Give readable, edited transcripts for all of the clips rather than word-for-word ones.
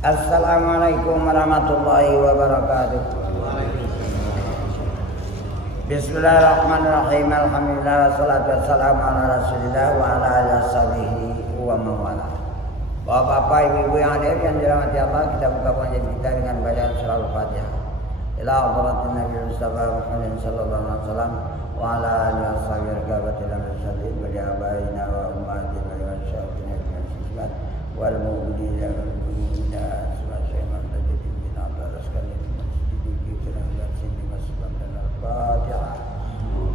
Assalamualaikum warahmatullahi wabarakatuh. Bismillahirrahmanirrahim. Alhamdulillah wassalatu wassalamu ala Rasulillah wa ala alihi wa mawala. Bapak-bapak, ibu-ibu yang hadir yang dirahmati Allah, kita buka pengajian kita dengan bacaan surah Al-Fatihah. Ila hadratin Nabi Mustafa Muhammad sallallahu alaihi wasallam wa ala alihi washabihi kafatil mursalin wa abaina wa ummatina wa syafiina wa sisbat wal mu'minina wal mu'minat subhanallahi tajidin bin atas sekali masjid kita dan sini masbab dan Al-Fatihah.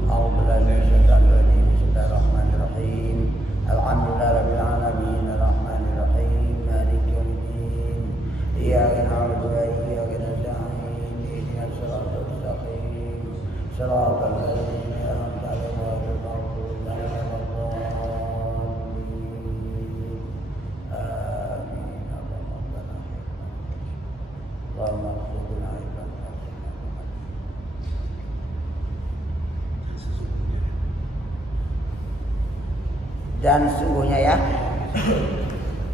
A'udzubillahi minasyaitonir rajim. Bismillahirrahmanirrahim. Alhamdulillahirabbil alamin arrahmanir rahim maliki yaumiddin. Iyyaka na'budu wa iyyaka nasta'in. Ihdinas siratal mustaqim. Siratal ladzina an'amta 'alaihim ghairil maghdubi 'alaihim waladdallin. Dan sungguhnya ya,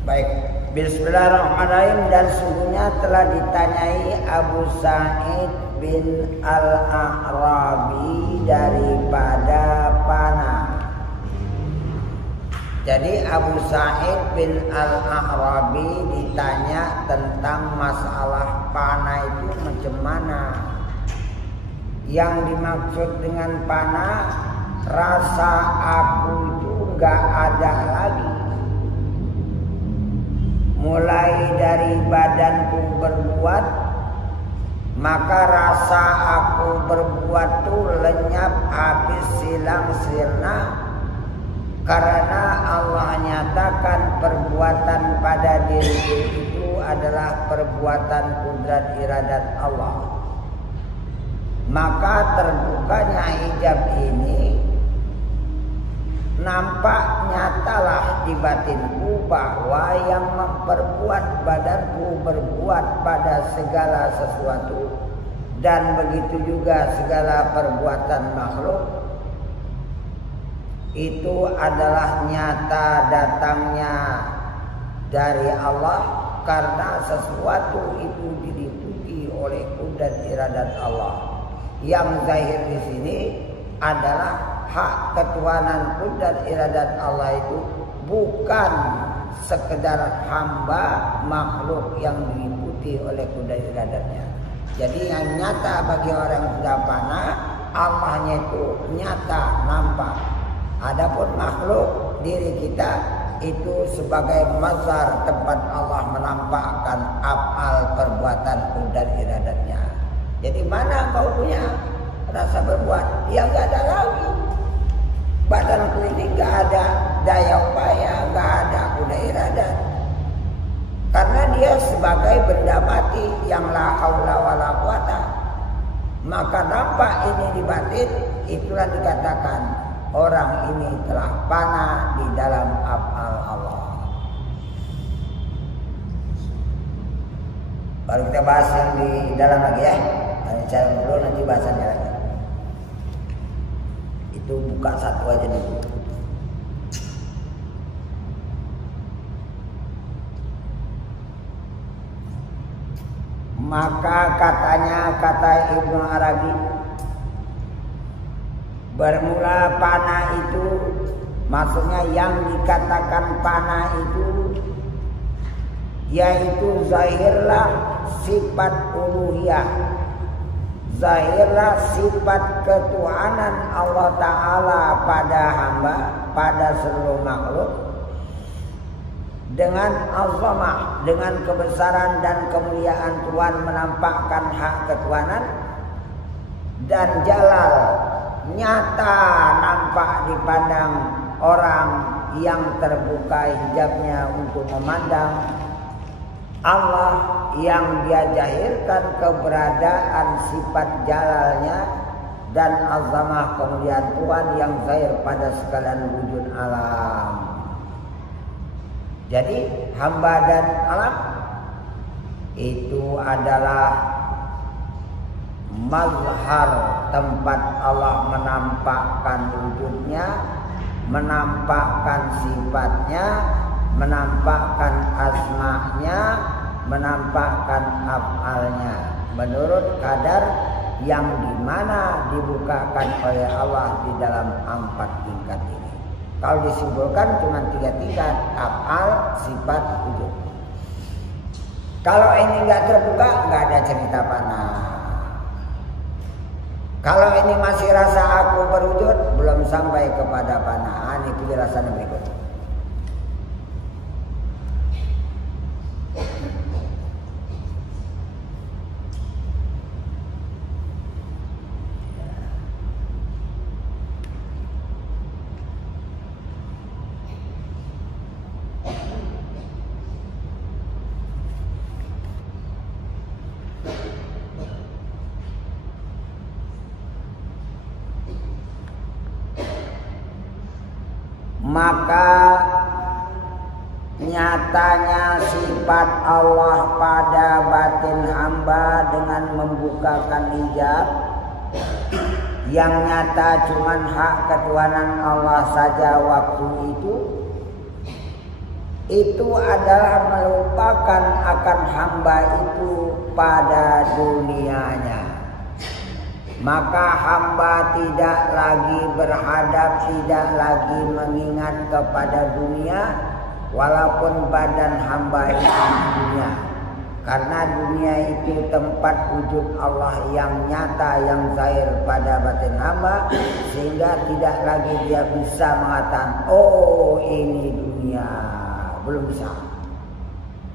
baik. Bismillahirrahmanirrahim. Dan sungguhnya telah ditanyai Abu Sa'id bin Al-A'rabi daripada panah. Jadi Abu Sa'id bin Al-A'rabi ditanya tentang masalah panah itu macam mana. Yang dimaksud dengan panah, rasa aku itu gak ada lagi. Mulai dari badanku berbuat, maka rasa aku berbuat itu lenyap habis silang sirna. Karena Allah nyatakan perbuatan pada diri itu adalah perbuatan kudrat iradat Allah. Maka terbukanya hijab ini nampak nyatalah di batinku bahwa yang memperbuat badanku berbuat pada segala sesuatu, dan begitu juga segala perbuatan makhluk itu adalah nyata datangnya dari Allah, karena sesuatu itu diliputi oleh kudrat iradat Allah. Yang zahir di sini adalah hak ketuhanan kudrat iradat Allah itu bukan sekedar hamba makhluk yang diliputi oleh kudrat iradatnya. Jadi yang nyata bagi orang yang sudah panah, Allahnya itu nyata nampak. Adapun makhluk diri kita itu sebagai mazhar tempat Allah menampakkan afal perbuatan kudrat iradatnya. Jadi mana kau punya rasa berbuat? Ya gak ada lagi. Badanku ini gak ada daya upaya, gak ada kudrat iradat. Karena dia sebagai benda mati yang la haula wala quwata. Maka nampak ini di batin, itulah dikatakan orang ini telah panah di dalam afal Allah. Baru kita bahas yang di dalam lagi ya. Cara dulu nanti bahasannya lagi. Itu buka satu aja dulu. Maka katanya, kata Ibnu Arabi, bermula panah itu, maksudnya yang dikatakan panah itu yaitu zahirlah sifat uluhiyah, zahirlah sifat ketuhanan Allah Ta'ala pada hamba, pada seluruh makhluk, dengan azamah, dengan kebesaran dan kemuliaan Tuhan menampakkan hak ketuhanan, dan jalal nyata nampak dipandang orang yang terbuka hijabnya untuk memandang Allah, yang dia jahirkan keberadaan sifat jalalnya dan azamah kemuliaan Tuhan yang zahir pada sekalian wujud alam. Jadi hamba dan alam itu adalah mazhar tempat Allah menampakkan wujudnya, menampakkan sifatnya, menampakkan asma'nya, menampakkan af'alnya menurut kadar yang dimana dibukakan oleh Allah di dalam 4 tingkat ini. Kalau disimpulkan cuma 3 tingkat, af'al, sifat, wujud. Kalau ini nggak terbuka, nggak ada cerita panah. Kalau ini masih rasa aku berwujud, belum sampai kepada panah. Ini penjelasan berikut. Maka nyatanya sifat Allah pada batin hamba dengan membukakan hijab yang nyata cuman hak ketuhanan Allah saja waktu itu adalah melupakan akan hamba itu pada dunianya. Maka hamba tidak lagi berhadap, tidak lagi mengingat kepada dunia, walaupun badan hamba itu dunia. Karena dunia itu tempat wujud Allah yang nyata, yang zahir pada batin hamba, sehingga tidak lagi dia bisa mengatakan, oh ini dunia. Belum bisa.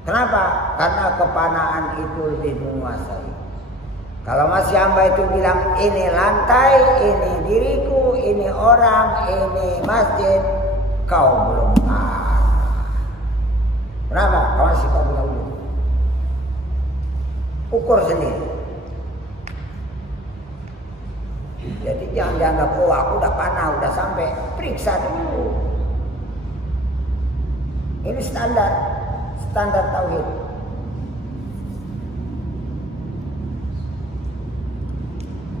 Kenapa? Karena kepanaan itu lebih menguasai. Kalau masih hamba itu bilang ini lantai, ini diriku, ini orang, ini masjid, kau belum paham. Kenapa? Kau masih kau bilang dulu. Ukur sendiri. Jadi jangan dianggap, oh aku udah panah, udah sampai. Periksa dulu. Ini standar tauhid.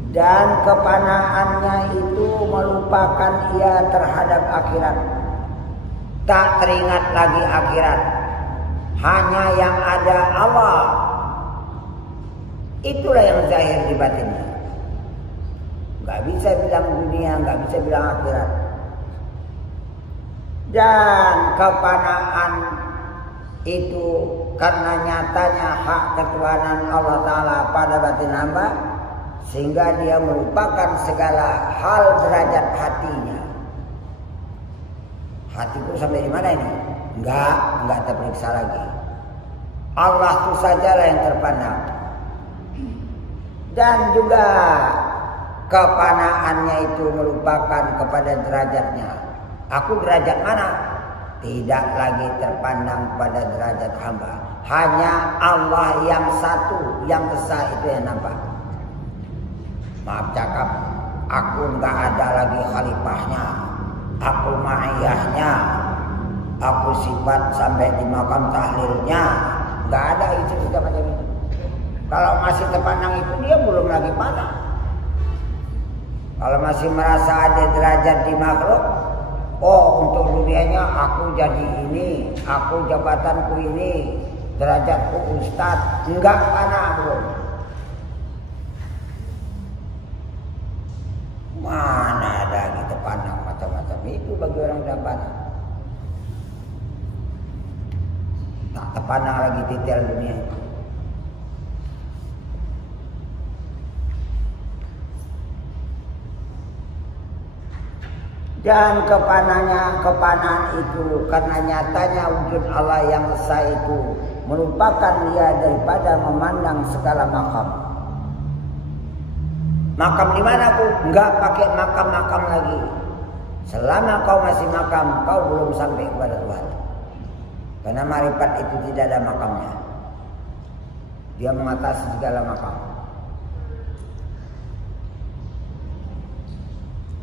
Dan kepanaannya itu melupakan ia terhadap akhirat. Tak teringat lagi akhirat. Hanya yang ada Allah. Itulah yang zahir di batinnya. Gak bisa bilang dunia, gak bisa bilang akhirat. Dan kepanaan itu karena nyatanya hak ketuhanan Allah Ta'ala pada batin hamba, sehingga dia melupakan segala hal derajat hatinya. Hatiku sampai di mana ini? Enggak terperiksa lagi. Allah itu sajalah yang terpandang. Dan juga kepanaannya itu melupakan kepada derajatnya. Aku derajat mana? Tidak lagi terpandang pada derajat hamba. Hanya Allah yang satu, yang esa itu yang nampak. Maaf cakap, aku nggak ada lagi khalifahnya, aku ma'iyahnya, aku sifat sampai di makam tahlilnya, nggak ada itu juga macam itu. Kalau masih terpandang itu dia belum lagi panah. Kalau masih merasa ada derajat di makhluk, oh untuk dunianya aku jadi ini, aku jabatanku ini, derajatku ustadz, enggak panah belum. Mana ada gitu pandang macam-macam itu bagi orang yang pandang. Tak terpandang lagi detail dunia itu. Dan kepanaan itu karena nyatanya wujud Allah yang esa itu melupakan dia daripada memandang segala makam. Makam di mana aku? Enggak pakai makam-makam lagi. Selama kau masih makam, kau belum sampai kepada Tuhan. Karena marifat itu tidak ada makamnya. Dia mengatasi segala makam.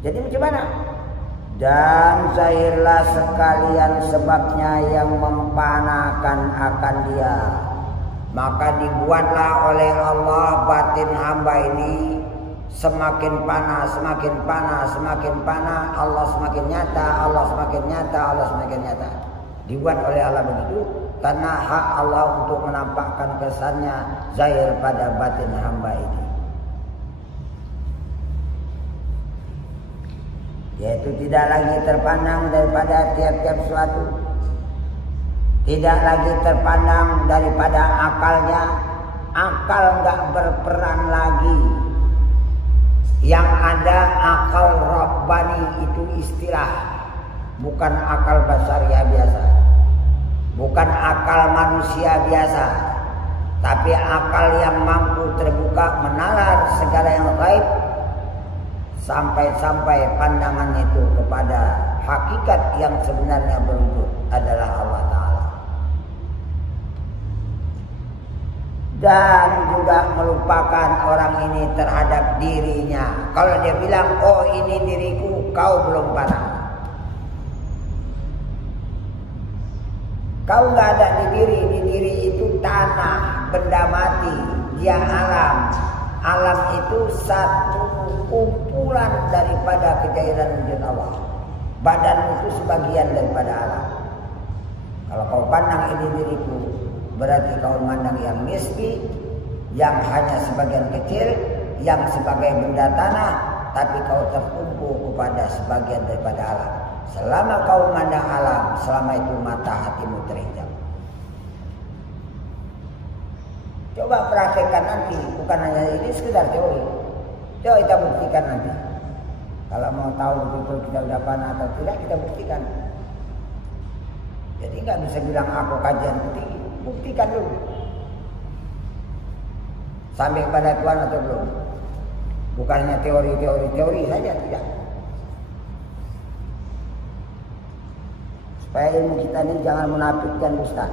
Jadi macam mana? Dan zahirlah sekalian sebabnya yang mempanakan akan dia. Maka dibuatlah oleh Allah batin hamba ini semakin panah, semakin panah, semakin panah. Allah semakin nyata, Allah semakin nyata, Allah semakin nyata. Dibuat oleh Allah begitu karena hak Allah untuk menampakkan kesannya zahir pada batin hamba ini. Yaitu tidak lagi terpandang daripada tiap-tiap suatu, tidak lagi terpandang daripada akalnya. Akal nggak berperan lagi. Yang ada akal Rabbani itu istilah, bukan akal basariah biasa, bukan akal manusia biasa, tapi akal yang mampu terbuka menalar segala yang gaib, sampai-sampai pandangan itu kepada hakikat yang sebenarnya berwujud adalah Allah Ta'ala. Dan juga melupakan orang ini terhadap dirinya. Kalau dia bilang, oh ini diriku, kau belum pandang. Kau nggak ada di diri itu tanah, benda mati, dia alam. Alam itu satu kumpulan daripada kejadian wujud Allah. Badan itu sebagian daripada alam. Kalau kau pandang ini diriku, berarti kau memandang yang nisbi, yang hanya sebagian kecil, yang sebagai benda tanah, tapi kau tertumpu kepada sebagian daripada alam. Selama kau memandang alam, selama itu mata hatimu terhijab. Coba praktekkan nanti, bukan hanya ini sekedar teori. Coba kita buktikan nanti. Kalau mau tahu betul kita udah panah atau tidak, kita buktikan. Jadi nggak bisa bilang aku kajian tinggi, buktikan dulu. Sampai pada Tuhan atau belum? Bukan hanya teori saja, tidak. Supaya ilmu kita ini jangan menafikan Ustaz.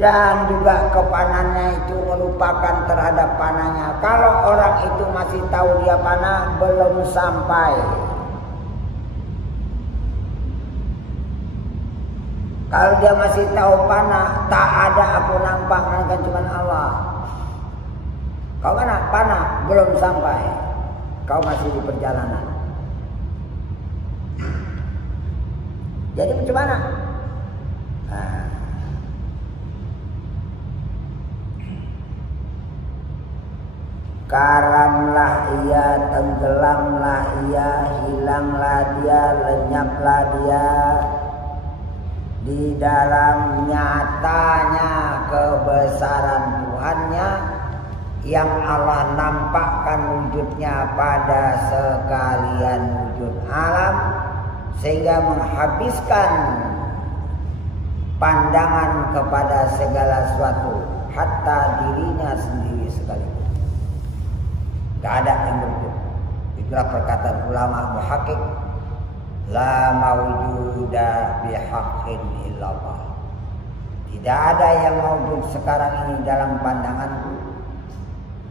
Dan juga kepanahnya itu melupakan terhadap panahnya. Kalau orang itu masih tahu dia panah, belum sampai. Kalau dia masih tahu panah, tak ada aku nampak, melainkan cuma Allah. Kau mana? Panah, belum sampai. Kau masih di perjalanan. Jadi macam mana? Karamlah ia, tenggelamlah ia, hilanglah dia, lenyaplah dia di dalam nyatanya kebesaran Tuhannya yang Allah nampakkan wujudnya pada sekalian wujud alam, sehingga menghabiskan pandangan kepada segala sesuatu, hatta dirinya sendiri sekalipun. Gak ada yang berwujud. Itulah perkataan ulama muhaqqiq, la mawjuda bihaqqin illallah. Tidak ada yang wujud sekarang ini dalam pandanganku,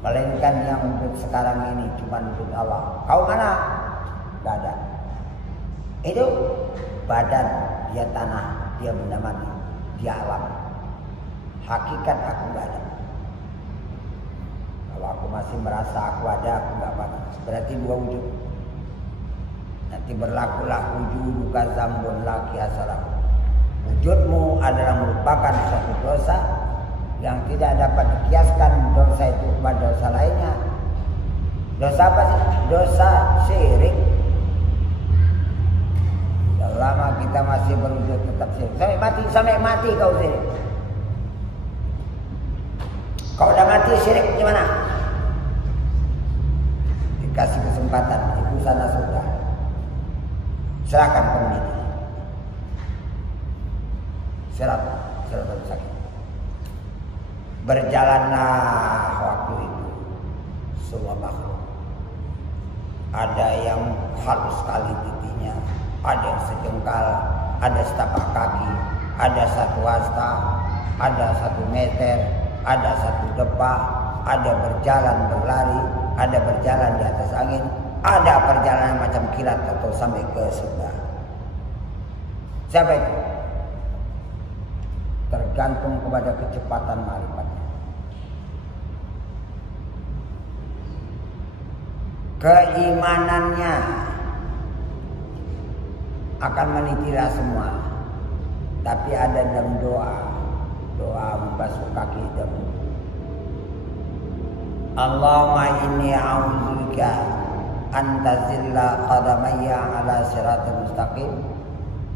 melainkan yang wujud sekarang ini cuma wujud Allah. Kau mana? Gak ada. Itu badan, dia tanah, dia benda mati, dia alam. Hakikat aku gak ada. Kalau aku masih merasa aku ada, aku gak panas. Berarti dua wujud. Nanti berlakulah wujud kazambun laki asalam. Wujudmu adalah merupakan suatu dosa yang tidak dapat dikiaskan dosa itu kepada dosa lainnya. Dosa apa sih? Dosa syirik. Selama kita masih berwujud tetap syirik. Sampai mati kau syirik. Kau udah mati syirik gimana? Dikasih kesempatan, ibu sana sudah. Silakan komuniti. Silakan sakit. Berjalanlah waktu itu semua makhluk. Ada yang halus sekali titiknya, ada yang sejengkal, ada setapak kaki, ada satu hasta, ada 1 meter, ada 1 depa, ada berjalan berlari, ada berjalan di atas angin, ada perjalanan macam kilat atau sampai ke surga. Siapa itu? Tergantung kepada kecepatan ma'rifatnya. keimanannya akan menitilah semua. Tapi ada dalam doa membasuh kaki dan Allahumma inni a'udzubika an tazilla qadamayya ala siratal mustaqim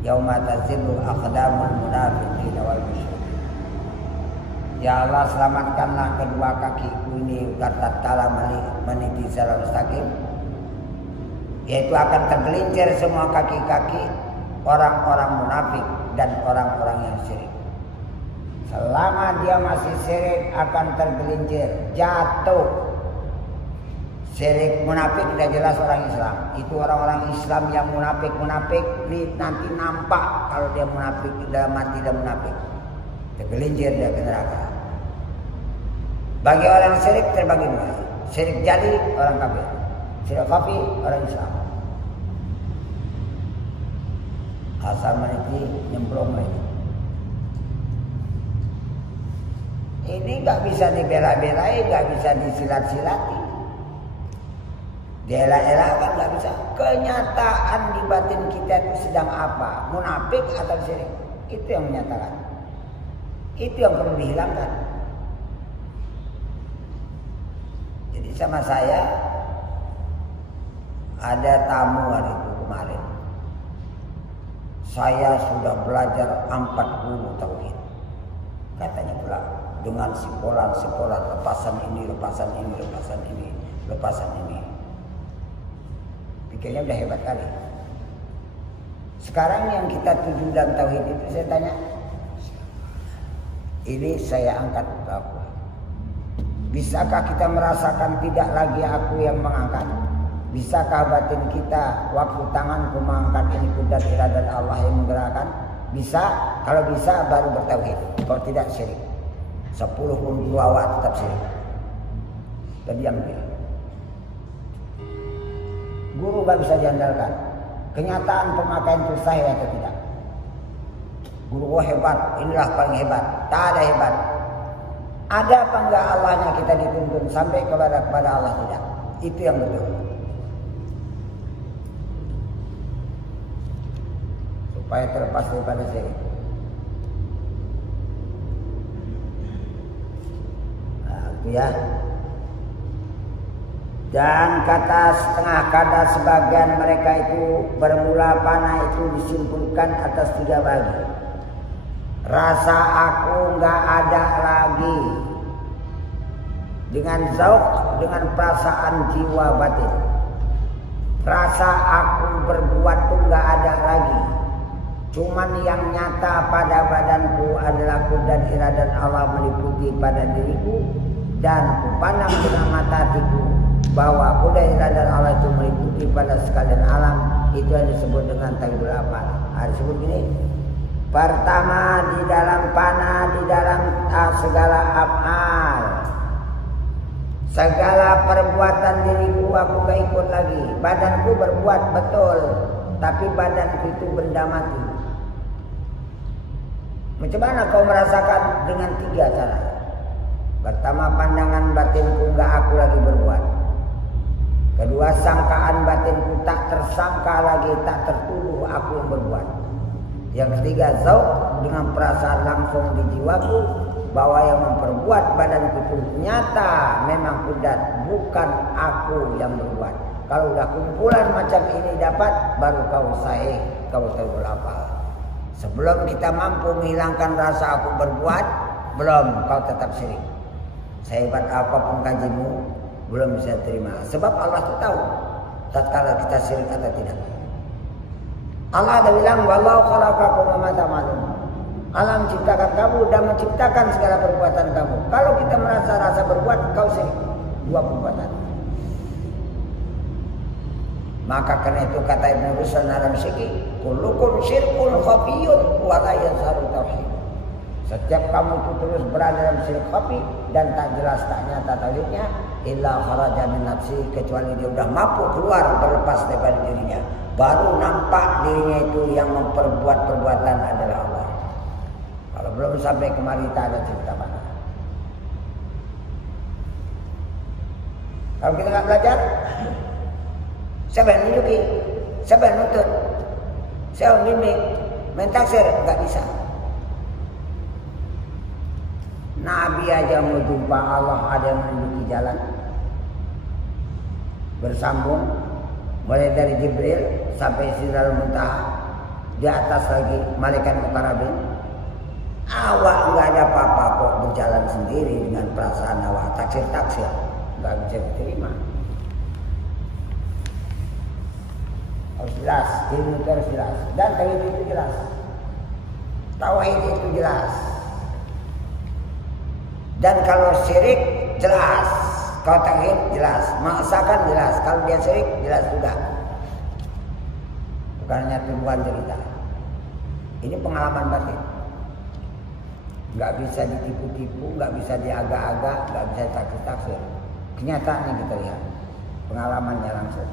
yauma tazillu aqdamul munafiqin wal musyrikin. Ya Allah, selamatkanlah kedua kakiku ini tatkala meniti siratal mustaqim, yaitu akan tergelincir semua kaki-kaki orang-orang munafik dan orang-orang yang syirik. Selama dia masih syirik akan tergelincir, jatuh. Syirik munafik tidak jelas orang Islam. Itu orang-orang Islam yang munafik ini nanti nampak kalau dia munafik, dalam mati dia munafik. Tergelincir dia ke neraka. Bagi orang syirik terbagi dua. Syirik jadi orang kafir, syirik kafir orang Islam. Asal meniti nyemplung lagi. Ini nggak bisa dibela-belai, nggak bisa disilat-silati, dielak-elakkan nggak bisa. Kenyataan di batin kita itu sedang apa? Munafik atau syirik? Itu yang menyatakan. Itu yang perlu dihilangkan. Jadi sama saya ada tamu hari itu kemarin. Saya sudah belajar 40 tauhid. Katanya pula dengan sipolan lepasan ini. Pikirnya udah hebat kali. Sekarang yang kita tuju dalam tauhid itu saya tanya, ini saya angkat ke aku. Bisakah kita merasakan tidak lagi aku yang mengangkat? Bisakah batin kita waktu tanganku mengangkat ini kudat iradat Allah yang menggerakkan? Bisa? Kalau bisa baru bertauhid. Kalau tidak syirik. 10 pun awak tetap syirik. Terdiam dia. Guru gak bisa diandalkan. Kenyataan pemakaian itu sahih atau tidak? Guru hebat, inilah paling hebat. Tak ada hebat. Ada apa enggak Allahnya kita dituntun sampai kepada Allah tidak? Itu yang betul. Supaya terlepas daripada syirik. Nah, itu ya. Dan kata setengah kata sebagian mereka itu bermula panah itu disimpulkan atas 3 bagi. Rasa aku enggak ada lagi. Dengan zauq, dengan perasaan jiwa batin. Rasa aku berbuat itu enggak ada lagi. Cuman yang nyata pada badanku adalah kudrat iradat Allah meliputi pada diriku. Dan kupandang dengan mata hatiku bahwa kudrat iradat Allah itu meliputi pada sekalian alam. Itu yang disebut dengan taibul afal. Disebut gini. Pertama, di dalam panah, di dalam segala afal, segala perbuatan diriku aku gak ikut lagi. Badanku berbuat betul, tapi badanku itu benda mati. Macam mana kau merasakan? Dengan 3 cara. Pertama, pandangan batinku gak aku lagi berbuat. Kedua, sangkaan batinku tak tersangka lagi, tak tertuduh aku yang berbuat. Yang ketiga, zauq, dengan perasaan langsung di jiwaku bahwa yang memperbuat badanku itu nyata memang kudrat, bukan aku yang berbuat. Kalau udah kumpulan macam ini dapat, baru kau sahih, kau tahu apa. Sebelum kita mampu menghilangkan rasa aku berbuat, belum, kau tetap syirik. Sehebat apapun kajimu, belum bisa terima. Sebab Allah itu tahu tatkala kita syirik atau tidak. Allah ada bilang, wallahu khalaqakum wa ma ta'malun. Allah menciptakan kamu dan menciptakan segala perbuatan kamu. Kalau kita merasa rasa berbuat, kau syirik. 2 perbuatan. Maka karena itu kata Ibnu Ruslan dalam Syiki, kullukum syirkun khafiyun wa la yazharu tauhid. Setiap kamu itu terus berada dalam syirik khafi dan tak jelas tak nyata tauhidnya, illa kharaja min nafsi, kecuali dia sudah mampu keluar berlepas daripada dirinya, baru nampak dirinya itu yang memperbuat perbuatan adalah Allah. Kalau belum sampai kemari tak ada cerita mana. Kalau kita nggak belajar, Siapa yang nunjuki? Siapa yang nuntut? Siapa yang bimbing? Main taksir? Nggak bisa. Nabi aja mau jumpa Allah ada yang menunjuki jalan. Bersambung mulai dari Jibril sampai Sidratul Muntaha, di atas lagi malaikat mukarrabin. Awak nggak ada apa-apa kok berjalan sendiri dengan perasaan awak taksir-taksir, nggak bisa diterima. Harus jelas, ilmu itu harus jelas, dan tauhid itu jelas. Tauhid itu jelas. Dan kalau syirik jelas, kalau tauhid jelas, maksakan jelas, kalau dia syirik jelas juga. Bukan hanya tumbuhan cerita. Ini pengalaman batin. Nggak bisa ditipu-tipu, nggak bisa diagak-agak, nggak bisa taksir-taksir. Kenyataannya kita lihat, pengalamannya langsung.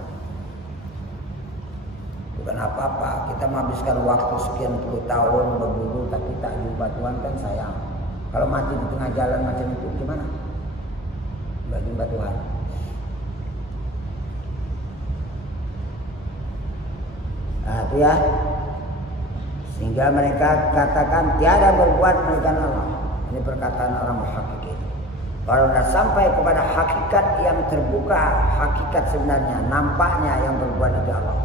Bukan apa-apa, kita menghabiskan waktu sekian puluh tahun berburu tapi tak jumpa Tuhan kan sayang. Kalau mati di tengah jalan macam itu gimana? Nggak jumpa Tuhan. Nah itu ya. Sehingga mereka katakan tiada berbuat melainkan Allah. Ini perkataan orang muhakkikin. Kalau sudah sampai kepada hakikat yang terbuka, hakikat sebenarnya, nampaknya yang berbuat itu Allah.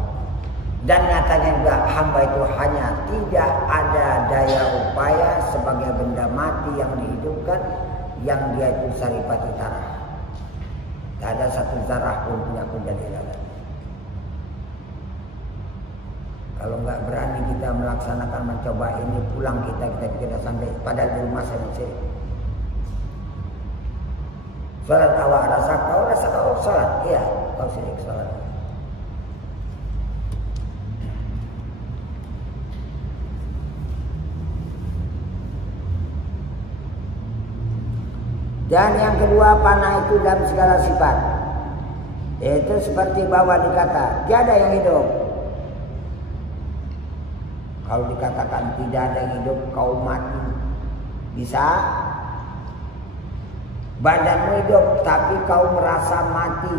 Dan nyatanya juga hamba itu hanya tidak ada daya upaya sebagai benda mati yang dihidupkan, yang dia itu saripati tarah. Tak ada satu zarah pun punya kudrat iradat. Kalau nggak berani kita melaksanakan mencoba ini, pulang kita sampai padahal di rumah saya syirik. Salat awak rasa kau salat, iya kau syirik salat. Dan yang kedua, panah itu dalam segala sifat. Itu seperti bahwa dikata tiada yang hidup. Kalau dikatakan tidak ada yang hidup, kau mati. Bisa? Badanmu hidup, tapi kau merasa mati.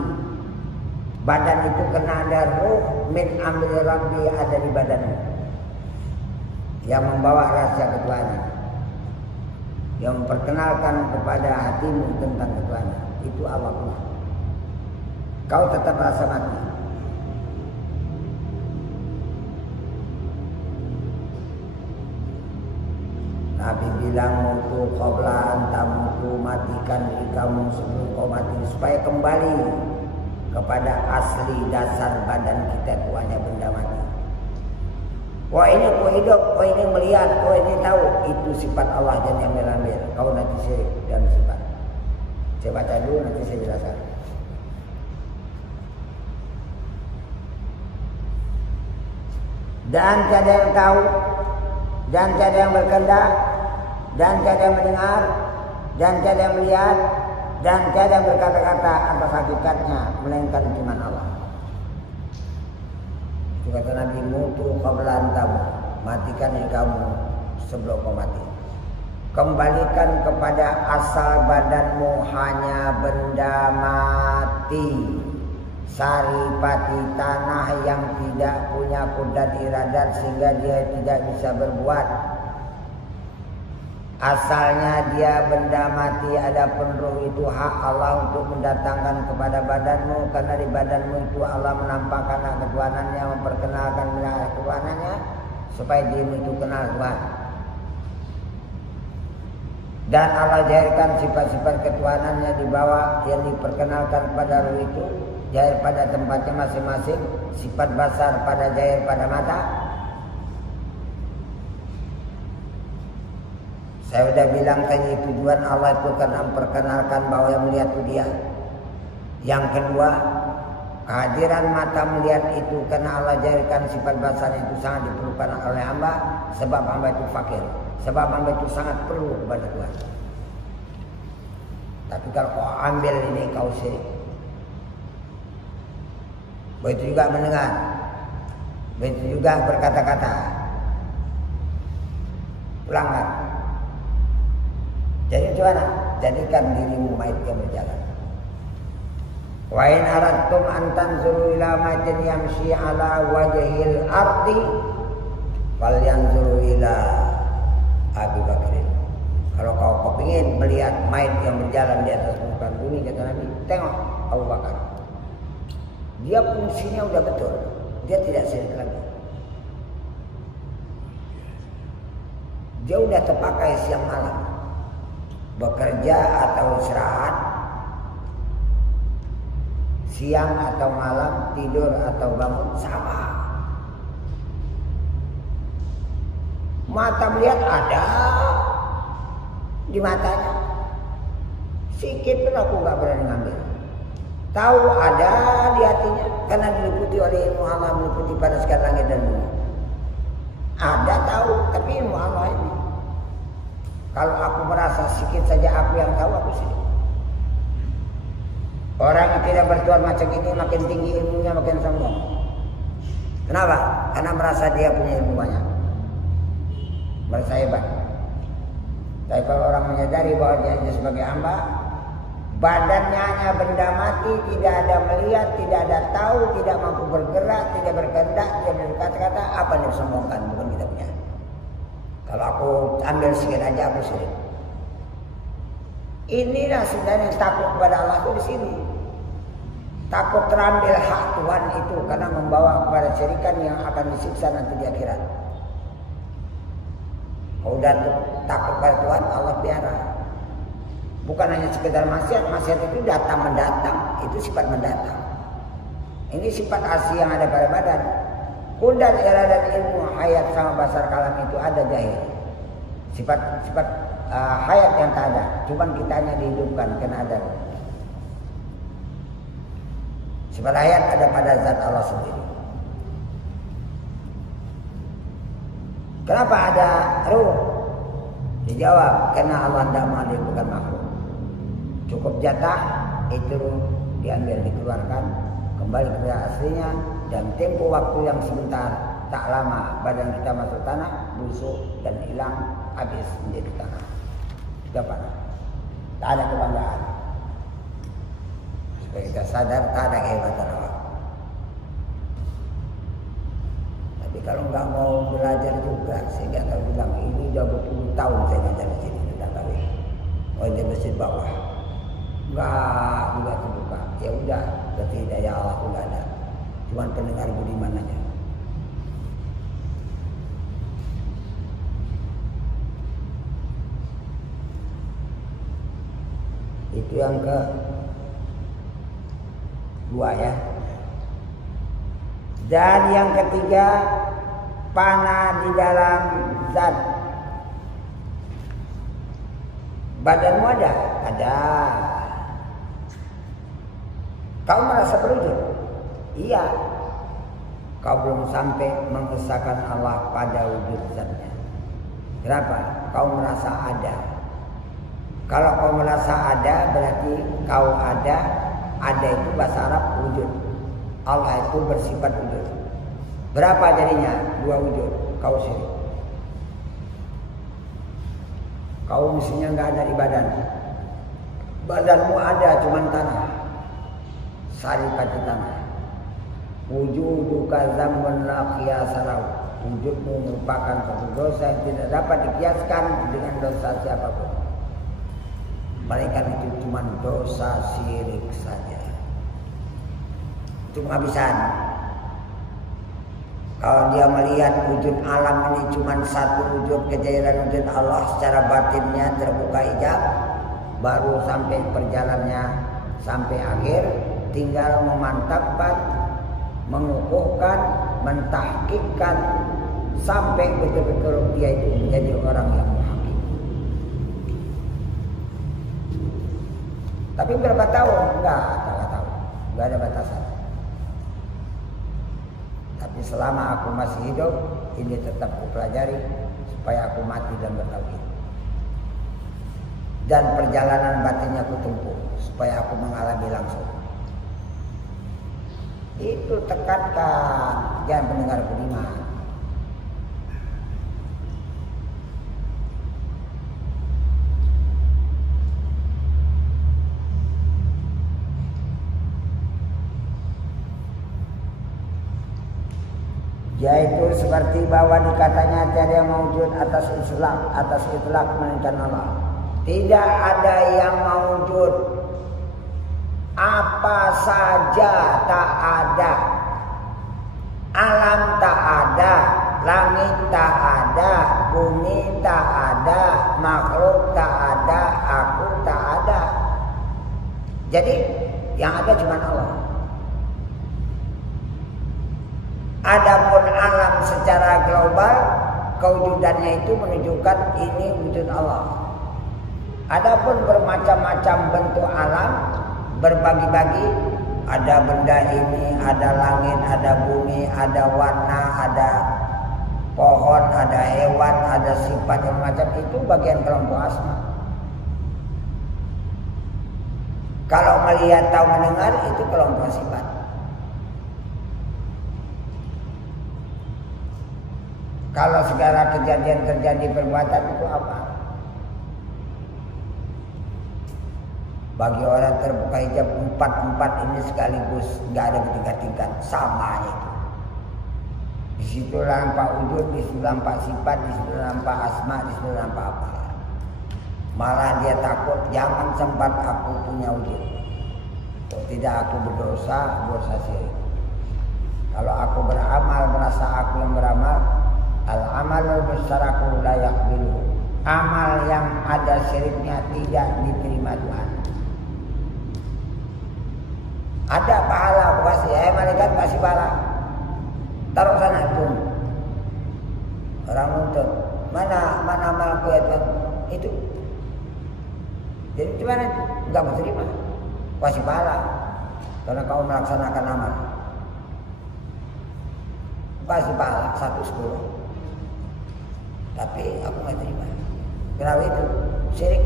Badan itu kena ada ruh min amri rabbi ada di badanmu, yang membawa rahasia ketuhanan, yang memperkenalkan kepada hatimu tentang ketuhanan. Itu Allah pula. Kau tetap merasa mati. Nabi bilang mutu qabla antamutu, matikan diri kamu sebelum kau mati, supaya kembali kepada asli dasar badan kita itu hanya benda mati. Wah ini kau hidup, kau ini melihat, kau ini tahu, itu sifat Allah dan yang melamir. Kau nanti syirik dalam sifat. Saya baca dulu nanti saya jelaskan. Dan tiada yang tahu, dan tiada yang berkehendak, dan tiada yang mendengar, dan tiada yang melihat, dan tiada yang berkata-kata atas hakikatnya melainkan cuma Allah. Itu kata Nabi, mutu qabla antamu, matikan diri kamu sebelum kau mati. Kembalikan kepada asal badanmu hanya benda mati, saripati tanah yang tidak punya kudrat iradat sehingga dia tidak bisa berbuat. Asalnya dia benda mati, adapun ruh itu hak Allah untuk mendatangkan kepada badanmu, karena di badanmu itu Allah menampakkan ketuhanannya, memperkenalkan wilayah ketuhanannya supaya dirimu itu kenal Tuhan. Dan Allah jahirkan sifat-sifat ketuhanannya di bawah yang diperkenalkan pada ruh itu, jahir pada tempatnya masing-masing, sifat basar pada jahir pada mata. Saya sudah bilang tadi tujuan Allah itu karena memperkenalkan bahwa yang melihat itu dia. Yang kedua, kehadiran mata melihat itu karena Allah jadikan sifat basar itu sangat diperlukan oleh hamba, sebab hamba itu fakir, sebab hamba itu sangat perlu kepada Tuhan. Tapi kalau kau ambil ini kau syirik. Begitu juga mendengar, begitu juga berkata-kata. Ulangkan. Jadi gimana? Jadikan dirimu mait yang berjalan. Wa in aradtum an tanzuru ila matin yamshi ala wajhil ardi falyanzuru ila Abi Bakrin. Kalau kau kepingin melihat mayat yang berjalan di atas muka bumi, kata Nabi, tengok Abu Bakar. Dia fungsinya udah betul. Dia tidak syirik lagi. Dia udah terpakai siang malam. Bekerja atau istirahat, siang atau malam, tidur atau bangun, sama. Mata melihat ada di matanya. Sikit pun aku gak berani ngambil. Tahu ada di hatinya karena diliputi oleh ilmu Allah, meliputi pada segala langit dan bumi. Ada tahu, tapi ilmu Allah ini. Kalau aku merasa sikit saja aku yang tahu, aku sedih. Orang yang tidak bertuan macam ini makin tinggi ilmunya, makin sombong. Kenapa? Karena merasa dia punya ilmu banyak, merasa hebat. Tapi kalau orang menyadari bahwa dia sebagai hamba, badannya hanya benda mati, tidak ada melihat, tidak ada tahu, tidak mampu bergerak, tidak berkehendak, tidak berkata-kata, apa yang disombongkan? Bukan kita punya. Kalau aku ambil sikit aja aku syirik. Inilah sebenarnya yang takut kepada Allah itu di sini. Takut terambil hak Tuhan itu karena membawa kepada syirikan yang akan disiksa nanti di akhirat. Kalau udah takut pada Tuhan, Allah piara. Bukan hanya sekedar maksiat, maksiat itu datang mendatang, itu sifat mendatang. Ini sifat asli yang ada pada badan. Kudar iradat ilmu hayat sama basar kalam itu ada jahil. Sifat hayat yang tak ada, cuman kita hanya dihidupkan kena ada. Sifat hayat ada pada zat Allah sendiri. Kenapa ada ruh? Dijawab, karena Allah tidak mengadil bukan makhluk. Cukup jatah itu diambil, dikeluarkan kembali kepada aslinya. Dan tempo waktu yang sebentar, tak lama badan kita masuk tanah, busuk dan hilang, habis menjadi tanah. Tidak panah. Tak ada kebanggaan. Supaya kita sadar tak ada kehebatan Allah. Tapi kalau nggak mau belajar juga, saya nggak tahu bilang ini udah 20 tahun saya ngajar di sini sudah kawin. Oh di masjid bawah, nggak juga terbuka. Ya udah, berarti hidayah Allah itu nggak ada. Cuman pendengar budiman aja. Itu yang kedua ya. Dan yang ketiga, panah di dalam zat. Badanmu ada? Ada. Kau merasa berujung? Iya, kau belum sampai mengesahkan Allah pada wujud zatnya. Kenapa? Kau merasa ada. Kalau kau merasa ada, berarti kau ada. Ada itu bahasa Arab wujud. Allah itu bersifat wujud. Berapa jadinya? 2 wujud. Kau syirik. Kau mestinya nggak ada di badan. Badanmu ada, cuman tanah. Saripati tanah. Wujuduka dzambun la qiyasa lahu. Wujudmu merupakan satu dosa yang tidak dapat dikiaskan dengan dosa siapapun. Mereka itu cuma dosa syirik saja. Itu penghabisan. Kalau dia melihat wujud alam ini cuma satu wujud, kejadian wujud Allah secara batinnya terbuka hijab, baru sampai perjalanannya sampai akhir, tinggal memantapkan, mengukuhkan, mentahkikkan sampai betul-betul dia itu menjadi orang yang muhaqqiq. Tapi berapa tahun? Enggak tahu. Enggak ada batasan. Tapi selama aku masih hidup, ini tetap kupelajari supaya aku mati dan bertauhid. Dan perjalanan batinnya aku tempuh supaya aku mengalami langsung. Itu tekankan, jangan mendengar budiman. yaitu seperti bahwa dikatanya tiada yang mawjud atas itlaq melainkan Allah. Tidak ada yang mawjud, apa saja tak ada, alam tak ada, langit tak ada, bumi tak ada, makhluk tak ada, aku tak ada. Jadi yang ada cuma Allah. Adapun alam secara global, kewujudannya itu menunjukkan ini wujud Allah. Adapun bermacam-macam bentuk alam, berbagi-bagi, ada benda ini, ada langit, ada bumi, ada warna, ada pohon, ada hewan, ada sifat yang macam itu bagian kelompok asma. Kalau melihat atau mendengar itu kelompok sifat. Kalau segala kejadian terjadi perbuatan itu apa? Bagi orang terbuka hijab empat ini sekaligus, nggak ada bertingkat-tingkat, sama itu. Di situ nampak wujud, di situ nampak sifat, di situ nampak asma, di situ nampak apa. Malah dia takut, jangan sempat aku punya wujud. Kalau tidak aku berdosa, dosa syirik. Kalau aku beramal, merasa aku yang beramal, al-amalul musyaraku la yaqbilu. Amal yang ada syiriknya tidak diterima Tuhan. Ada pahala aku kasih, malaikat kasih pahala. Taruh sana pun. Orang nuntut, mana amalku ya Tuhan? Itu. Jadi gimana? Enggak mau terima. Kasih pahala karena kau melaksanakan amal. Kasih pahala 1/10. Tapi aku nggak terima. Kenapa itu? Syirik.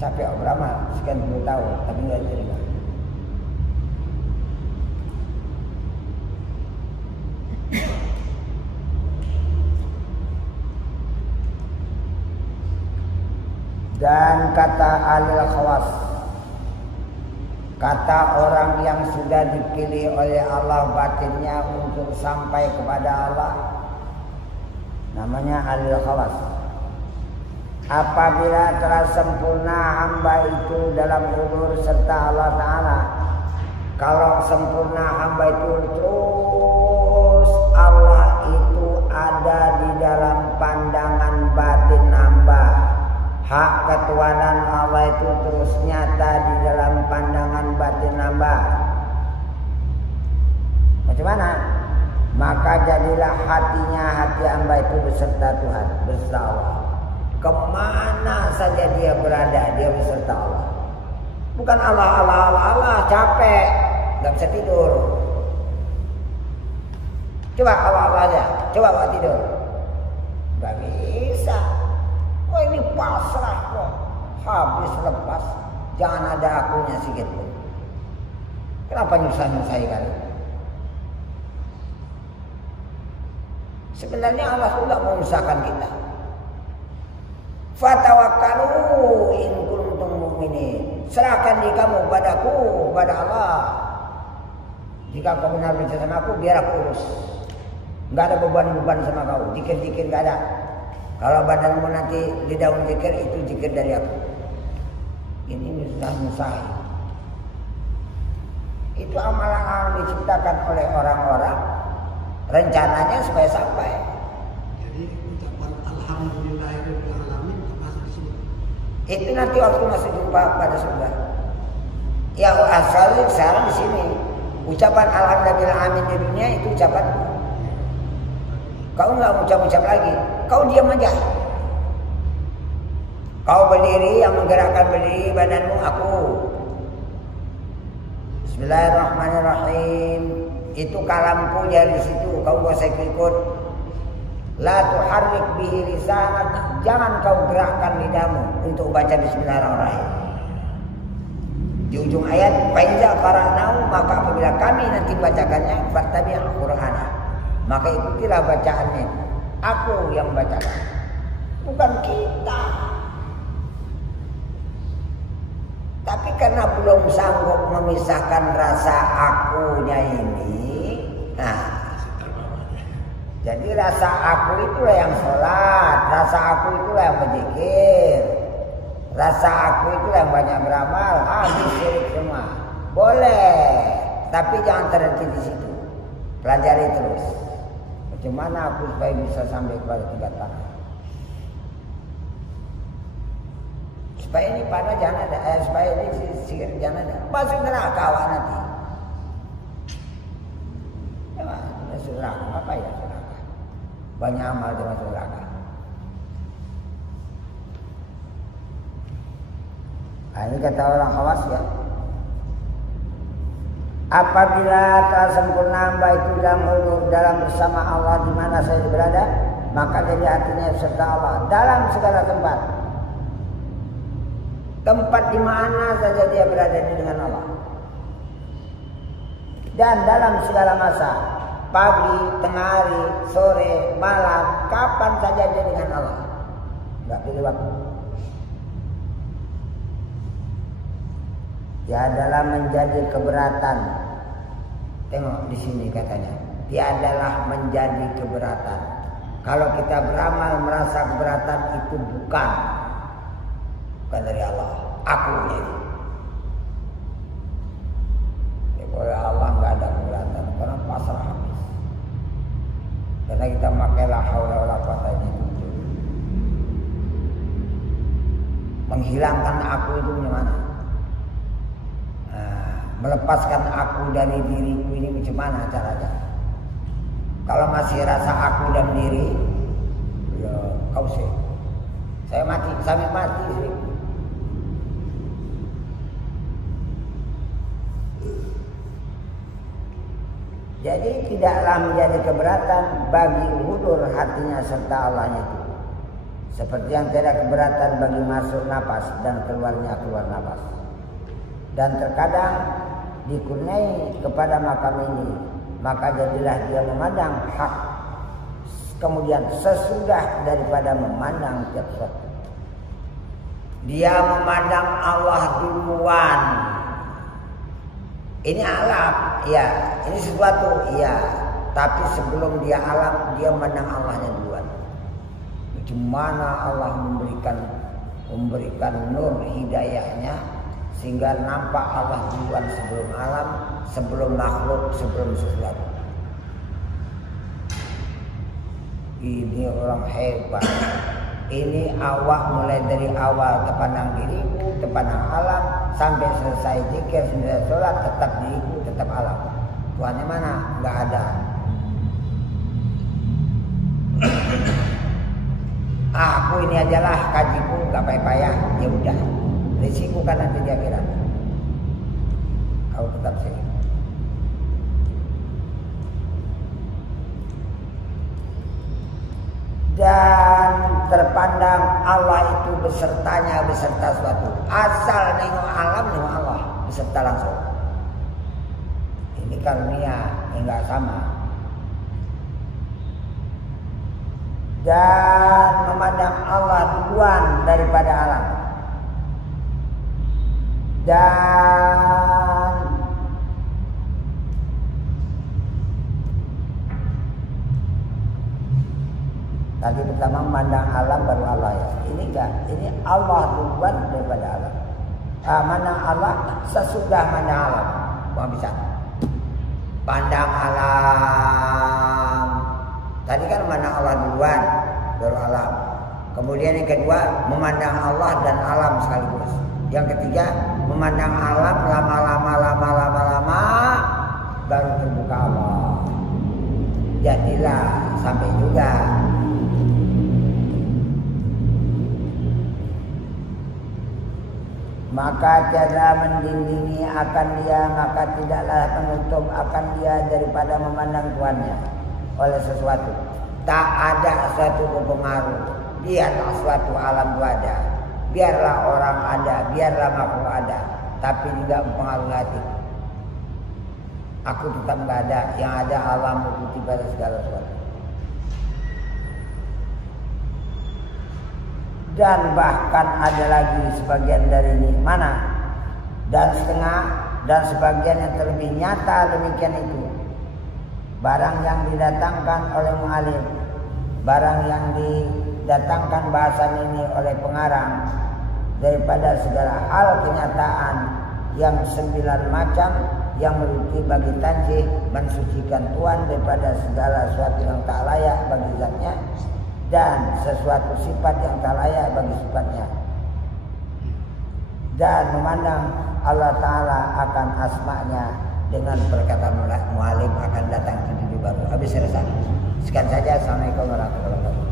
Capek aku beramal sekian puluh tahun, tapi nggak terima. Dan kata alil khawas, kata orang yang sudah dipilih oleh Allah batinnya untuk sampai kepada Allah, namanya alil khawas. Apabila telah sempurna hamba itu dalam ulur serta Allah Ta'ala, kalau sempurna hamba itu terus Allah itu ada di dalam pandangan batin hamba, hak ketuhanan Allah itu terus nyata di dalam pandangan batin hamba. Macam mana? Maka jadilah hatinya hati hamba itu beserta Tuhan, beserta Allah. Kemana saja dia berada, dia beserta Allah. Bukan Allah, capek, nggak bisa tidur. Coba Allah aja, coba buat tidur, nggak bisa. Oh ini pasrah kok, habis lepas, jangan ada akunya sedikit pun. Kenapa nyusah-nyusahi kali? Sebenarnya Allah sudah menyusahkan kita. Fatawakkalu in kuntum mu'minin. Serahkan diri kamu padaku, pada Allah. Jika kau benar percaya sama aku, biar aku urus. Enggak ada beban-beban sama kau. Zikir-zikir enggak ada. Kalau badanmu nanti di daun zikir, itu zikir dari aku. Ini nyusah-nyusah. Itu amalan-amalan diciptakan oleh orang-orang. Rencananya supaya sampai. Jadi ucapan alhamdulillahirabbil alamin masuk surga. Itu nanti waktu masuk jumpa pada surga. Ya asal sekarang di sini ucapan alhamdulillah amin di dunia itu ucapan. Kau nggak ucap-ucap lagi, kau diam aja. Kau berdiri, yang menggerakkan berdiri badanmu aku. Bismillahirrahmanirrahim. Itu kalamku dari situ, kau gak usah ikut. La tuharrik bihi lisanak, jangan kau gerakkan lidahmu untuk baca bismillahirrahmanirrahim. Di ujung ayat, faiza qara'nahu, maka apabila kami nanti bacakannya, fattabi' al-Qur'ana, maka ikutilah bacaannya. Aku yang bacakan, bukan kita. Tapi karena belum sanggup memisahkan rasa akunya ini. Nah, jadi rasa aku itulah yang sholat, rasa aku itulah yang berzikir, rasa aku itulah yang banyak beramal. Habis syirik semua. Boleh, tapi jangan terhenti di situ. Pelajari terus. Bagaimana aku supaya bisa sampai kepada tingkatan? Supaya ini pada jangan ada, supaya ini sihir jangan ada. Masuk neraka awak nanti. Ya, masuk neraka. Apa ya neraka? Banyak amal dia masuk neraka. Nah, ini kata orang khawas ya. Apabila telah sempurna hamba itu dalam bersama Allah di mana saya berada, maka jadi hatinya serta Allah dalam segala tempat. Tempat di mana saja dia berada dengan Allah. Dan dalam segala masa, pagi, tengah hari, sore, malam, kapan saja dia dengan Allah. Enggak pilih waktu. Dia adalah menjadi keberatan. Tengok di sini katanya. Dia adalah menjadi keberatan. Kalau kita beramal merasa keberatan itu bukan dari Allah. Akunya itu. Ya, oleh Allah nggak ada keberatan. Karena pasrah habis. Karena kita pakai la haula wala quwata illa billah. Menghilangkan aku itu gimana? Melepaskan aku dari diriku ini macam mana caranya? Kalau masih rasa aku dan diri, ya kau sih. Saya mati, sampai mati sih. Jadi tidaklah menjadi keberatan bagi hudur hatinya serta Allahnya itu. Seperti yang tidak keberatan bagi masuk napas dan keluarnya keluar napas. Dan terkadang dikurniai kepada makam ini, maka jadilah dia memandang hak. Kemudian sesudah daripada memandang tiap sesuatu, dia memandang Allah duluan. Ini alam, ya. Ini sesuatu, ya. Tapi sebelum dia alam, dia memandang Allahnya duluan. Bagaimana Allah memberikan nur hidayahnya sehingga nampak Allah duluan sebelum alam, sebelum makhluk, sebelum sesuatu. Ini orang hebat. Ini awak mulai dari awal terpandang diriku, terpandang alam, sampai selesai zikir, selesai sholat, tetap diriku, tetap alam. Tuhannya mana? Nggak ada. Aku ini ajalah kajiku, nggak payah-payah, ya udah. Risiko kan nanti di akhirat. Kau tetap sini. Dan terpandang Allah itu besertanya, beserta suatu. Asal nengok alam, nengok Allah beserta langsung. Ini karunia yang enggak sama. Dan memandang Allah duluan daripada alam. Dan tadi pertama memandang alam baru Allah ya. Ini enggak, ini Allah duluan daripada alam. Mandang Allah sesudah mandang alam. Bukan bisa. Pandang alam. Tadi kan memandang Allah duluan baru alam. Kemudian yang kedua memandang Allah dan alam sekaligus. Yang ketiga memandang alam lama baru terbuka Allah. Jadilah sampai juga. Maka tiada mendindingi akan dia, maka tidaklah penutup akan dia daripada memandang Tuhannya oleh sesuatu. Tak ada suatu pengaruh. Biarlah suatu alam itu ada, biarlah orang ada, biarlah makhluk ada, tapi juga mempengaruhi hati. Aku tetap nggak ada, yang ada alam mengikuti pada segala sesuatu. Dan bahkan ada lagi sebagian dari ini mana dan setengah dan sebagian yang terlebih nyata demikian itu. Barang yang didatangkan oleh mu'alim, barang yang didatangkan bahasan ini oleh pengarang daripada segala hal kenyataan yang 9 macam yang merugi bagi tanzih, mensucikan Tuhan daripada segala sesuatu yang tak layak bagi zatnya dan sesuatu sifat yang tak layak bagi sifatnya, dan memandang Allah Ta'ala akan asma'nya dengan perkataan mu'alim akan datang di dunia baru. Habis selesai. Sekian saja. Assalamualaikum warahmatullahi wabarakatuh.